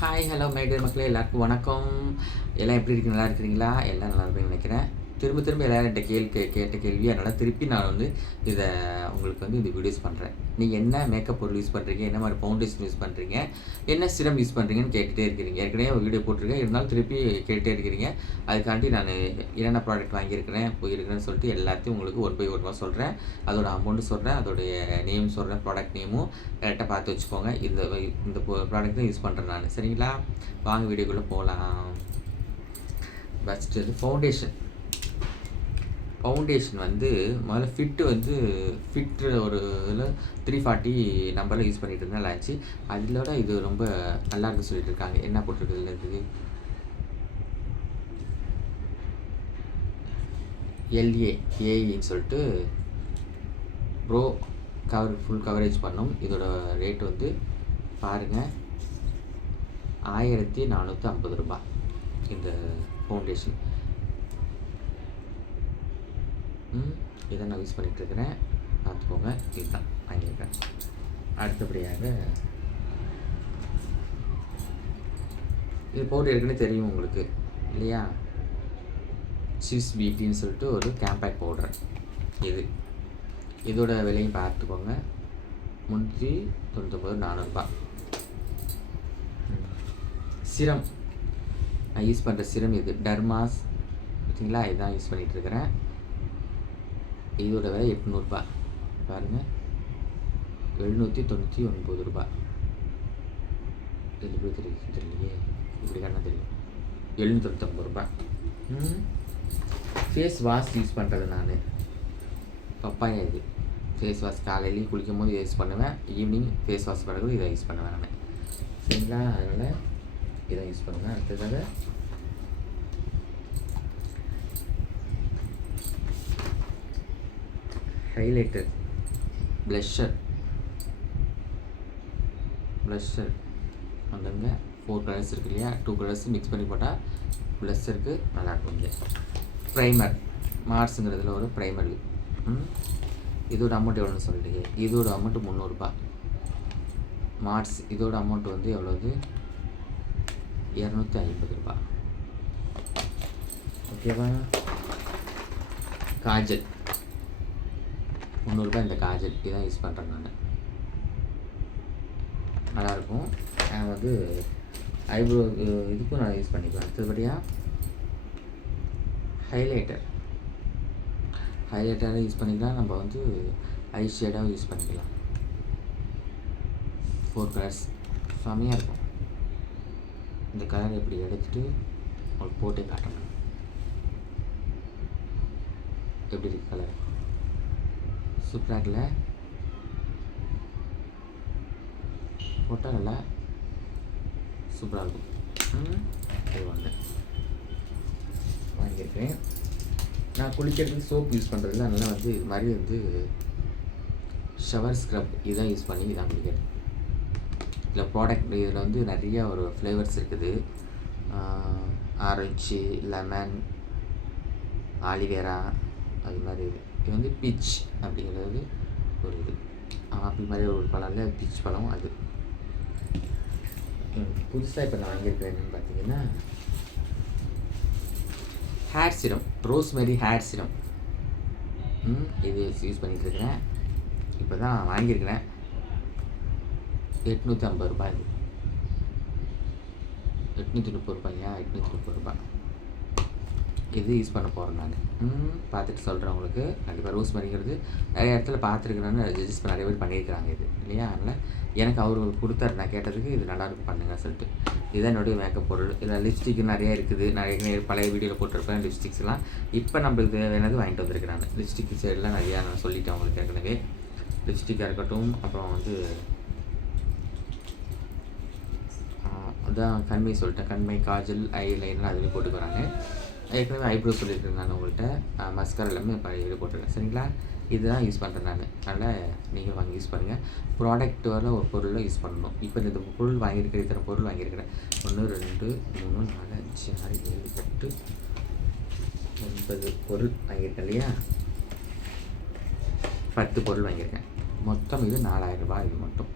Hi hello my dear மக்களே எல்லாருக்கும் வணக்கம். எல்லாம் எப்படி இருக்கு? நல்லா இருக்கிறீங்களா? எல்லாம் நல்லா இருக்குன்னு நினைக்கிறேன். திரும்ப திரும்ப எல்லாரும் என்கிட்ட கேள்வி கே கேட்ட கேள்வி அதனால் திருப்பி நான் வந்து இதை உங்களுக்கு வந்து இந்த வீடியோஸ் பண்ணுறேன் நீங்கள் என்ன மேக்கப் பொருள் யூஸ் பண்ணுறீங்க என்ன மாதிரி ஃபவுண்டேஷன் யூஸ் பண்ணுறீங்க என்ன சிரம் யூஸ் பண்ணுறீங்கன்னு கேட்டுகிட்டே இருக்கிறீங்க. ஏற்கனவே வீடியோ போட்டிருக்கேன். இருந்தாலும் திருப்பி கேட்டுகிட்டே இருக்கிறீங்க. அதுக்காண்டி நான் என்னென்ன ப்ராடக்ட் வாங்கியிருக்கிறேன் போயிருக்கிறேன்னு சொல்லிட்டு எல்லாத்தையும் உங்களுக்கு ஒன் பை ஒன்மாக சொல்கிறேன் அதோட அமௌண்ட்டு சொல்கிறேன் அதோடைய நேம் சொல்கிறேன் ப்ராடக்ட் நேமும் கரெக்டாக பார்த்து வச்சுக்கோங்க. இந்த இந்த ப்ராடக்ட் தான் யூஸ் பண்ணுறேன் நான். சரிங்களா? வாங்க வீடியோக்குள்ளே போகலாம் ஃபஸ்ட்டு வந்து ஃபவுண்டேஷன் ஃபவுண்டேஷன் வந்து முதல்ல ஃபிட்டு வந்து ஃபிட்டு ஒரு இதில் த்ரீ ஃபார்ட்டி நம்பரில் யூஸ் பண்ணிட்டு இருந்தேன் ஆச்சு அதிலோட இது ரொம்ப நல்லா இருக்குன்னு சொல்லிட்டு இருக்காங்க. என்ன போட்டிருக்குதுல இருக்குது எல்ஏ ஏஇன்னு சொல்லிட்டு ப்ரோ கவர் ஃபுல் கவரேஜ் பண்ணோம். இதோட ரேட் வந்து பாருங்கள் ஆயிரத்தி நானூற்றி ஐம்பது ரூபாய் இந்த ஃபவுண்டேஷன் இதை நான் யூஸ் பண்ணிகிட்ருக்கிறேன் பார்த்துக்கோங்க இதுதான். வாங்கியிருக்கேன் அடுத்தபடியாக இது போட்டு இருக்குன்னு தெரியும் உங்களுக்கு இல்லையா? சிவ்ஸ் பியூட்டின்னு சொல்லிட்டு ஒரு கேம்பேக் பவுடர் இது. இதோட விலையும் பார்த்துக்கோங்க. முந்நூற்றி தொண்ணூத்தொம்பது நானூறுபா. சிரம். நான் யூஸ் பண்ணுற சிரம் இது. டர்மாஸ் பார்த்தீங்களா? இதுதான் யூஸ் பண்ணிகிட்ருக்கிறேன் இதோட விலை எட்நூறுபா. பாருங்கள் எழுநூற்றி தொண்ணூற்றி ஒன்பது ரூபா. இது எப்படி தெரியுது? தெரியலையே. இப்படி காண தெரியும் எழுநூற்றி ரூபா. ஃபேஸ் வாஷ் யூஸ் பண்ணுறது நான். பப்பாயா இது. ஃபேஸ் வாஷ் காலையிலையும் குளிக்கும் போது யூஸ் பண்ணுவேன். ஈவினிங் ஃபேஸ் வாஷ் பண்ணுறது இதை யூஸ் பண்ணுவேன் நான். சரிங்களா? அதனால் இதை யூஸ் பண்ணுவேன். அடுத்ததாக ஹைலைட்டர் ப்ளஷர் ப்ளஷர் வந்துங்க ஃபோர் கலர்ஸ் இருக்கு இல்லையா? டூ கலர்ஸ் மிக்ஸ் பண்ணி போட்டால் ப்ளஷருக்கு நல்லாயிருக்கும் இங்கே. ப்ரைமர் மார்ஸுங்கிறதுல ஒரு ப்ரைமர் இதோட அமௌண்ட் எவ்வளோன்னு சொல்லிட்டு இதோட அமௌண்ட்டு முந்நூறுரூபா மார்ஸ் இதோட அமௌண்ட் வந்து எவ்வளோது இரநூத்தி ஐம்பது ரூபா. ஓகேவா காஜல். முந்நூறுரூபா இந்த காஜல் இதான் யூஸ் பண்ணுறேன் நான். நல்லாயிருக்கும். நான் வந்து ஐப்ரோ இதுக்கும் நான் யூஸ் பண்ணிக்குவேன் அடுத்தபடியாக ஹைலைட்டர். ஹைலைட்டராக யூஸ் பண்ணிக்கலாம். நம்ம வந்து ஐ ஷேடாகவும் யூஸ் பண்ணிக்கலாம். Four colours. செம்மையாக இருக்கும். இந்த கலர் எப்படி எடுத்துகிட்டு உங்களுக்கு போட்டே காட்டணும். எப்படி இருக்கு கலர்? சூப்பராக இருக்குல்ல போட்டால் நல்லா சூப்பராக இருக்கும் இது ஒன்று வாங்கியிருக்கேன். நான் குளிக்கிறதுக்கு சோப் யூஸ் பண்ணுறதுல அதனால் வந்து இது மாதிரி வந்து ஷவர் ஸ்க்ரப் இதான் யூஸ் பண்ணி இதான் குளிக்கிறது இதில் ப்ராடக்ட் இதில் வந்து நிறைய ஒரு ஃப்ளேவர்ஸ் இருக்குது. ஆரஞ்சு லெமன் ஆலிவேரா அது மாதிரி. இது வந்து பீச் அப்படிங்கிறது ஒரு இது. ஆப்பிள் மாதிரி ஒரு பழம்ல பீச் பழம் அது. புதுசாக இப்போ நான் வாங்கியிருக்கிறேன் என்னென்னு பார்த்தீங்கன்னா ஹேர் சிரம் ரோஸ்மெரி ஹேர் சிரம் இது யூஸ் பண்ணிகிட்ருக்கிறேன் இப்போ தான் வாங்கியிருக்கிறேன். எட்நூற்றி ஐம்பது ரூபாய் இது எட்நூற்றி முப்பது ரூபாய்யா? எட்நூற்றி முப்பது ரூபாய். இது யூஸ் பண்ண போகிறேன் நான்? பார்த்துட்டு சொல்கிறேன் உங்களுக்கு. கண்டிப்பாக ரோஸ் மரிங்கிறது நிறைய இடத்துல பார்த்துருக்குறேன்னு ரெஜிஸ்டர் நிறைய பேர் பண்ணியிருக்கிறாங்க இது. இல்லையா? அதனால் எனக்கு அவர் கொடுத்தாரு. நான் கேட்டதுக்கு இது நல்லாயிருக்கும் பண்ணுங்க சொல்லிட்டு. இதுதான் என்னுடைய மேக்கப் பொருள். இதில் லிப்ஸ்டிக் நிறைய இருக்குது. நிறைய பழைய வீடியோவில் போட்டிருப்பேன் லிப்ஸ்டிக்ஸ்லாம் இப்போ நம்மளுக்கு தேவையானது வாங்கிட்டு வந்திருக்கேன் நான். லிப்ஸ்டிக் சைடெலாம் நிறையா நான் சொல்லிட்டேன் உங்களுக்கு ஏற்கனவே. லிப்ஸ்டிக்காக இருக்கட்டும் அப்புறம் வந்து அதான் கண்மை சொல்லிட்டேன். கண்மை காஜல் ஐ லைன்லாம் அதில் போட்டுக்கிறாங்க. ஏற்கனவே ஐப்ரோ சொல்லியிருக்கேன் நான் உங்கள்கிட்ட. மஸ்கார் எல்லாமே பழைய வீடியோ போட்டிருக்கேன். சரிங்களா? இதுதான் யூஸ் பண்ணுறேன் நான். அதனால் நீங்கள் வாங்கி யூஸ் பண்ணுங்கள் ப்ராடக்ட் வர ஒரு பொருளை யூஸ் பண்ணணும். இப்போ இந்த பொருள் வாங்கியிருக்கிற இத்தனை பொருள் வாங்கியிருக்கிறேன். ஒன்று ரெண்டு மூணு நாலு அஞ்சு ஆறு ஏழு எட்டு ஒன்பது பொருள் வாங்கியிருக்கேன் இல்லையா? பத்து பொருள் வாங்கியிருக்கேன். மொத்தம் இது நாலாயிரம் ரூபாய் இது மட்டும்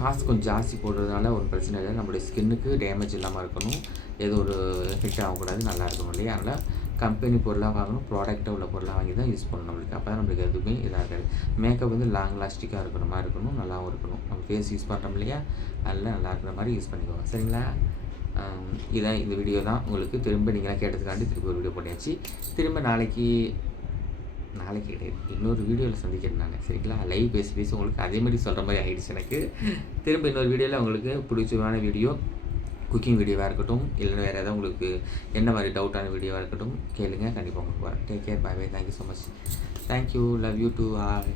காசு கொஞ்சம் ஜாஸ்தி போடுறதுனால ஒரு பிரச்சனை இல்லை. நம்மளுடைய ஸ்கின்னுக்கு டேமேஜ் இல்லாமல் இருக்கணும். ஏதோ ஒரு எஃபெக்ட் ஆகக்கூடாது நல்லா இருக்கணும் இல்லையா? அதனால் கம்பெனி பொருளாக வாங்கணும். ப்ராடக்டாக உள்ள பொருளாக வாங்கி தான் யூஸ் பண்ணணும் நம்மளுக்கு. அப்போ தான் நம்மளுக்கு எதுவுமே இதாக இருக்காது. மேக்கப் வந்து லாங் லாஸ்டிக்காக இருக்கிற மாதிரி இருக்கணும். நல்லாவும் இருக்கணும். நம்ம ஃபேஸ் யூஸ் பண்ணுறோம் இல்லையா? அதில் நல்லா இருக்கிற மாதிரி யூஸ் பண்ணிக்கோங்க. சரிங்களா? இதான் இந்த வீடியோ தான். உங்களுக்கு திரும்ப நீங்களாம் கேட்டதுக்காண்டி திரும்ப ஒரு வீடியோ பண்ணியாச்சு திரும்ப நாளைக்கு நாளைக்கு கிடையாது இன்னொரு வீடியோவில் சந்திக்கிறேன் நான். சரிங்களா? லைவ் பேசி பேசி உங்களுக்கு அதே மாதிரி சொல்கிற மாதிரி ஆகிடுச்சு எனக்கு. திரும்ப இன்னொரு வீடியோவில் உங்களுக்கு பிடிச்சமான வீடியோ குக்கிங் வீடியோவாக இருக்கட்டும் இல்லைன்னா வேறு ஏதாவது உங்களுக்கு என்ன மாதிரி டவுட்டான வீடியோவாக இருக்கட்டும் கேளுங்க. கண்டிப்பாக உங்களுக்கு வரேன் take care bye bye thank you so much thank you love you to all